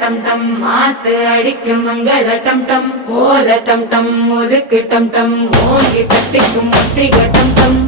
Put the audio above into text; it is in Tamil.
டம் டம் மாத்து அடிக்கும் மங்கள டம் டம் கோல டம் டம் முதுக்கு டம் டம் ஓங்கி கட்டிக்கும் முத்திக டம் டம்